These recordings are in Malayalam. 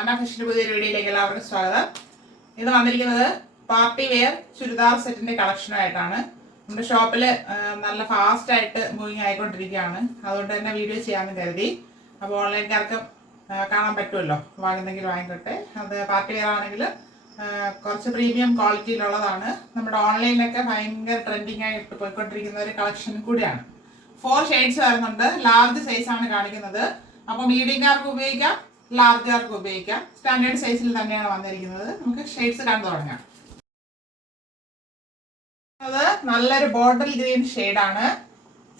അനാഫിഷിന്റെ പുതിയൊരു വീഡിയോയിലേക്ക് എല്ലാവർക്കും സ്വാഗതം. ഇത് വന്നിരിക്കുന്നത് പാർട്ടി വെയർ ചുരിദാർ സെറ്റിന്റെ കളക്ഷനായിട്ടാണ്. നമ്മുടെ ഷോപ്പിൽ നല്ല ഫാസ്റ്റ് ആയിട്ട് മൂവിങ് ആയിക്കൊണ്ടിരിക്കുകയാണ്. അതുകൊണ്ട് തന്നെ വീഡിയോ ചെയ്യാമെന്ന് കരുതി. അപ്പോൾ ഓൺലൈൻകാർക്ക് കാണാൻ പറ്റുമല്ലോ, വാങ്ങുന്നെങ്കിൽ വാങ്ങിക്കോട്ടെ. അത് പാർട്ടി വെയർ ആണെങ്കിൽ കുറച്ച് പ്രീമിയം ക്വാളിറ്റിയിലുള്ളതാണ്. നമ്മുടെ ഓൺലൈനിലൊക്കെ ഭയങ്കര ട്രെൻഡിങ് ആയിട്ട് പോയിക്കൊണ്ടിരിക്കുന്ന ഒരു കളക്ഷൻ കൂടിയാണ്. 4 ഷെയ്ഡ്സ് വരുന്നുണ്ട്. ലാർജ് സൈസാണ് കാണിക്കുന്നത്. അപ്പോൾ മീഡിയംകാർക്ക് ഉപയോഗിക്കാം, ലാർജുകാർക്ക് ഉപയോഗിക്കാം. സ്റ്റാൻഡേർഡ് സൈസിൽ തന്നെയാണ് വന്നിരിക്കുന്നത്. നമുക്ക് ഷെയ്ഡ്സ് കണ്ടു തുടങ്ങാം. അത് നല്ലൊരു ബോട്ടിൽ ഗ്രീൻ ഷെയ്ഡാണ്.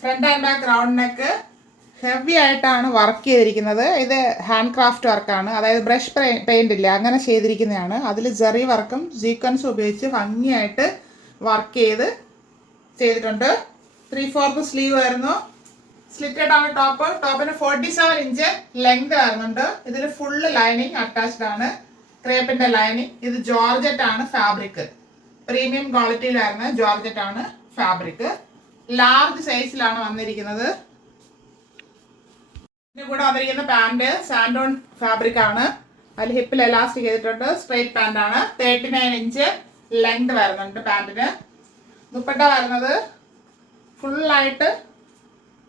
Front and back round neck heavy ആയിട്ടാണ് വർക്ക് ചെയ്തിരിക്കുന്നത്. ഇത് ഹാൻഡ് ക്രാഫ്റ്റ് വർക്കാണ്, അതായത് ബ്രഷ് പെയിന്റ് ഇല്ല അങ്ങനെ ചെയ്തിരിക്കുന്നതാണ്. അതിൽ ജെറി വർക്കും സീക്വൻസും ഉപയോഗിച്ച് ഭംഗിയായിട്ട് വർക്ക് ചെയ്തിട്ടുണ്ട്. 3/4 സ്ലീവ് വരുന്നു. സ്ലിറ്റഡ് ആണ് ടോപ്പ്. ടോപ്പിന് 47 ഇഞ്ച് ലെങ്ത് വരുന്നുണ്ട്. ഇതിൽ ഫുള്ള് ലൈനിങ് അറ്റാച്ച്ഡ് ആണ്, ക്രേപ്പിന്റെ ലൈനിങ്. ഇത് ജോർജറ്റ് ആണ് ഫാബ്രിക്, പ്രീമിയം ക്വാളിറ്റിയിലായിരുന്നു. ജോർജറ്റ് ആണ് ഫാബ്രിക്. ലാർജ് സൈസിലാണ് വന്നിരിക്കുന്നത്. ഇതിന്റെ കൂടെ വന്നിരിക്കുന്ന പാന്റ് സാൻഡോൺ ഫാബ്രിക് ആണ്. അതിൽ ഹിപ്പിൽ എലാസ്റ്റിക് ചെയ്തിട്ടുണ്ട്. സ്ട്രൈറ്റ് പാന്റ് ആണ്. 39 ഇഞ്ച് ലെങ്ത് വരുന്നുണ്ട് പാന്റിന്. ദുപ്പട്ട വരുന്നത് ഫുള്ളായിട്ട്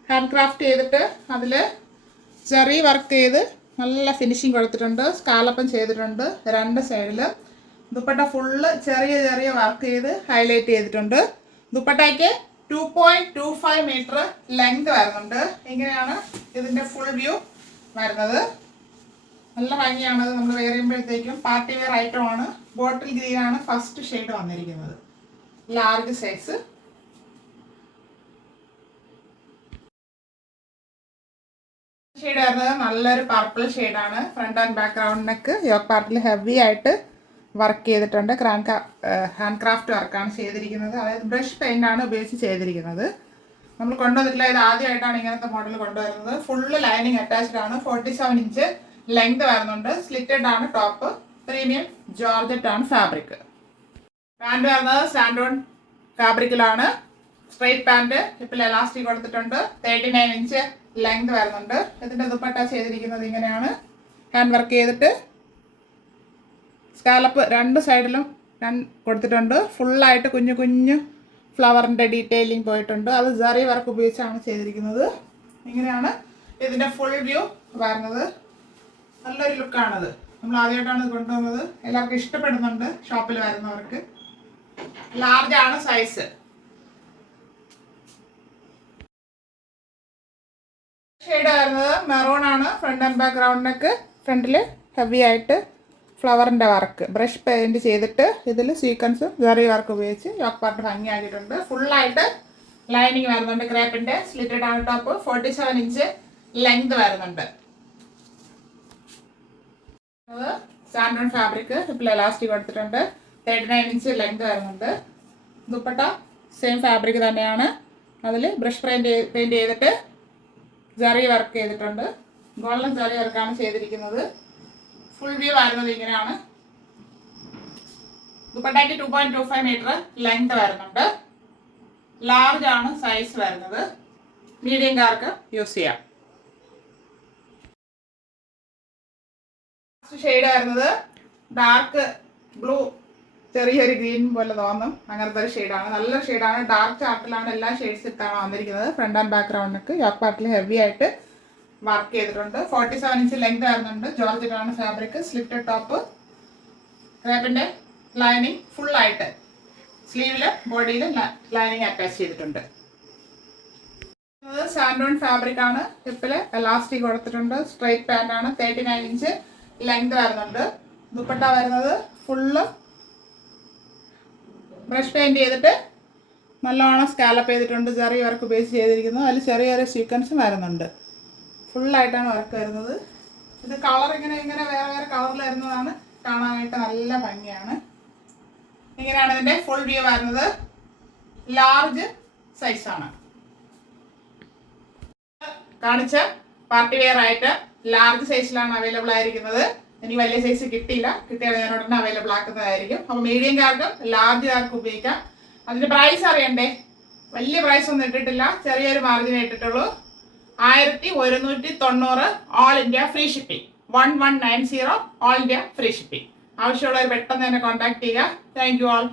ഹാൻഡ് ക്രാഫ്റ്റ് ചെയ്തിട്ട് അതിൽ ചെറി വർക്ക് ചെയ്ത് നല്ല ഫിനിഷിങ് കൊടുത്തിട്ടുണ്ട്. സ്കാലപ്പും ചെയ്തിട്ടുണ്ട് 2 സൈഡിൽ. ദുപ്പട്ട ഫുള്ള് ചെറിയ വർക്ക് ചെയ്ത് ഹൈലൈറ്റ് ചെയ്തിട്ടുണ്ട്. ദുപ്പട്ടയ്ക്ക് 2.25 മീറ്റർ ലെങ്ത് വരുന്നുണ്ട്. ഇങ്ങനെയാണ് ഇതിൻ്റെ ഫുൾ വ്യൂ വരുന്നത്. നല്ല ഭംഗിയാണത്. നമ്മൾ വെയർ ചെയ്യുമ്പോഴത്തേക്കും പാർട്ടി വെയർ ഐറ്റമാണ്. ബോട്ടിൽ ഗ്രീൻ ആണ് ഫസ്റ്റ് ഷെയ്ഡ് വന്നിരിക്കുന്നത്. Large size. ഷെയ്ഡ് വരുന്നത് നല്ലൊരു പർപ്പിൾ ഷെയ്ഡാണ്. Front and back round neck yoke പാർട്ടിൽ ഹെവി ആയിട്ട് വർക്ക് ചെയ്തിട്ടുണ്ട്. ഹാൻഡ് ക്രാഫ്റ്റ് വർക്കാണ് ചെയ്തിരിക്കുന്നത്. അതായത് ബ്രഷ് പെയിന്റ് ആണ് ഉപയോഗിച്ച് ചെയ്തിരിക്കുന്നത്. നമ്മൾ കൊണ്ടുവന്നിട്ടില്ല, ഇത് ആദ്യമായിട്ടാണ് ഇങ്ങനത്തെ മോഡൽ കൊണ്ടുവരുന്നത്. ഫുള്ള് ലൈനിങ് അറ്റാച്ച്ഡ് ആണ്. 47 ഇഞ്ച് ലെങ്ത് വരുന്നുണ്ട്. സ്ലിറ്റഡ് ആണ് ടോപ്പ്. പ്രീമിയം ജോർജറ്റ് ആണ് ഫാബ്രിക്. പാന്റ് വരുന്നത് സാൻഡോൺ ഫാബ്രിക്കിലാണ്. സ്ട്രൈറ്റ് പാന്റ്, ഹിപ്പിൽ എലാസ്റ്റിക് കൊടുത്തിട്ടുണ്ട്. 39 ഇഞ്ച് ലെങ്ത് വരുന്നുണ്ട്. ഇതിന്റെ ദുപ്പട്ട ചെയ്തിരിക്കുന്നത് ഇങ്ങനെയാണ്. ഹാൻഡ് വർക്ക് ചെയ്തിട്ട് സ്കാലപ്പ് 2 സൈഡിലും കൊടുത്തിട്ടുണ്ട്. ഫുള്ളായിട്ട് കുഞ്ഞു ഫ്ലവറിന്റെ ഡീറ്റെയിലിംഗ് പോയിട്ടുണ്ട്. അത് ജെറി വർക്ക് ഉപയോഗിച്ചാണ് ചെയ്തിരിക്കുന്നത്. ഇങ്ങനെയാണ് ഇതിന്റെ ഫുൾ വ്യൂ വരുന്നത്. നല്ലൊരു ലുക്കാണത്. നമ്മൾ ആദ്യമായിട്ടാണ് ഇത് കൊണ്ടുവന്നത്. എല്ലാവർക്കും ഇഷ്ടപ്പെടുന്നുണ്ട് ഷോപ്പിൽ വരുന്നവർക്ക്. ലാർജ് ആണ് സൈസ്. ഷെയ്ഡ് വരുന്നത് മെറൂൺ ആണ്. Front and back round neck. ഫ്രണ്ടിൽ ഹെവി ആയിട്ട് ഫ്ലവറിൻ്റെ വർക്ക് ബ്രഷ് പെയിൻറ് ചെയ്തിട്ട് ഇതിൽ സീക്വൻസും ജെറി വർക്ക് ഉപയോഗിച്ച് യോക്ക് പാർട്ട് ഭംഗിയാക്കിയിട്ടുണ്ട്. ഫുള്ളായിട്ട് ലൈനിങ് വരുന്നുണ്ട്. ക്രേപ്പിൻ്റെ സ്ലിറ്റഡ് ആണ് ടോപ്പ്. 47 ഇഞ്ച് ലെങ്ത് വരുന്നുണ്ട്. അത് സാൻഡോൺ ഫാബ്രിക്, ഇപ്പോൾ എലാസ്റ്റിക് കൊടുത്തിട്ടുണ്ട്. 39 ഇഞ്ച് ലെങ്ത് വരുന്നുണ്ട്. ദുപ്പട്ട സെയിം ഫാബ്രിക് തന്നെയാണ്. അതിൽ ബ്രഷ് പെയിൻറ് ചെയ്തിട്ട് ജെറി വർക്ക് ചെയ്തിട്ടുണ്ട്. ഗോൾഡൻ ജെറി വർക്കാണ് ചെയ്തിരിക്കുന്നത്. ഫുൾ വ്യൂ വരുന്നത് ഇങ്ങനെയാണ്. ദുപ്പട്ടയ്ക്ക് 2.25 മീറ്റർ ലെങ്ത് വരുന്നുണ്ട്. ലാർജ് ആണ് സൈസ് വരുന്നത്. മീഡിയംകാർക്ക് യൂസ് ചെയ്യാം. ഷെയ്ഡ് വരുന്നത് ഡാർക്ക് ബ്ലൂ, ചെറിയൊരു ഗ്രീൻ പോലെ തോന്നും. അങ്ങനത്തെ ഒരു ഷെയ്ഡാണ്. നല്ലൊരു ഷെയ്ഡാണ്. ഡാർക്ക് ചാർട്ടിലാണ് എല്ലാ ഷെയ്ഡ്സ് ഇട്ടാണ് വന്നിരിക്കുന്നത്. ഫ്രണ്ട് ആൻഡ് ബാക്ക് റൗണ്ടിനൊക്കെ യോക്ക് പാർട്ടിൽ ഹെവി ആയിട്ട് വർക്ക് ചെയ്തിട്ടുണ്ട്. 47 ഇഞ്ച് ലെങ്ത് വരുന്നുണ്ട്. ജോർജറ്റ് ആണ് ഫാബ്രിക്. Slitted top. ക്രേപ്പിന്റെ ലൈനിങ് ഫുള്ളായിട്ട് സ്ലീവില് ബോഡിയിൽ ലൈനിങ് അറ്റാച്ച് ചെയ്തിട്ടുണ്ട്. സാൻഡോൺ ഫാബ്രിക് ആണ്. ഹിപ്പില് എലാസ്റ്റിക് കൊടുത്തിട്ടുണ്ട്. സ്ട്രൈറ്റ് പാന്റ് ആണ്. 39 ഇഞ്ച് ലെങ്ത് വരുന്നുണ്ട്. ദുപ്പട്ട വരുന്നത് ഫുള്ള് ബ്രഷ് പെയിൻറ് ചെയ്തിട്ട് നല്ലോണം സ്കാലപ്പ് ചെയ്തിട്ടുണ്ട്. ജെറി വർക്ക് ഉപയോഗിച്ച് ചെയ്തിരിക്കുന്നു. അതിൽ ചെറിയൊരു സീക്വൻസും വരുന്നുണ്ട്. ഫുള്ളായിട്ടാണ് വർക്ക് വരുന്നത്. ഇത് കളർ ഇങ്ങനെ വേറെ കളറിൽ വരുന്നതാണ്. കാണാനായിട്ട് നല്ല ഭംഗിയാണ്. ഇങ്ങനെയാണ് ഇതിൻ്റെ ഫുൾ വ്യൂ വരുന്നത്. ലാർജ് സൈസാണ്. കാണിച്ച പാർട്ടി വെയർ ആയിട്ട് ലാർജ് സൈസിലാണ് അവൈലബിൾ ആയിരിക്കുന്നത്. എനിക്ക് വലിയ സൈസ് കിട്ടിയില്ല. കിട്ടിയാൽ ഞാൻ ഉടനെ അവൈലബിൾ ആക്കുന്നതായിരിക്കും. അപ്പോൾ മീഡിയംകാർക്കും ലാർജുകാർക്കും ഉപയോഗിക്കാം. അതിൻ്റെ പ്രൈസ് അറിയണ്ടേ? വലിയ പ്രൈസ് ഒന്നും ഇട്ടിട്ടില്ല, ചെറിയൊരു മാർജിനെ ഇട്ടിട്ടുള്ളൂ. 1190 all India free shipping. 1190 all India free shipping. ആവശ്യമുള്ളവർ പെട്ടെന്ന് തന്നെ കോൺടാക്ട് ചെയ്യുക. Thank you all.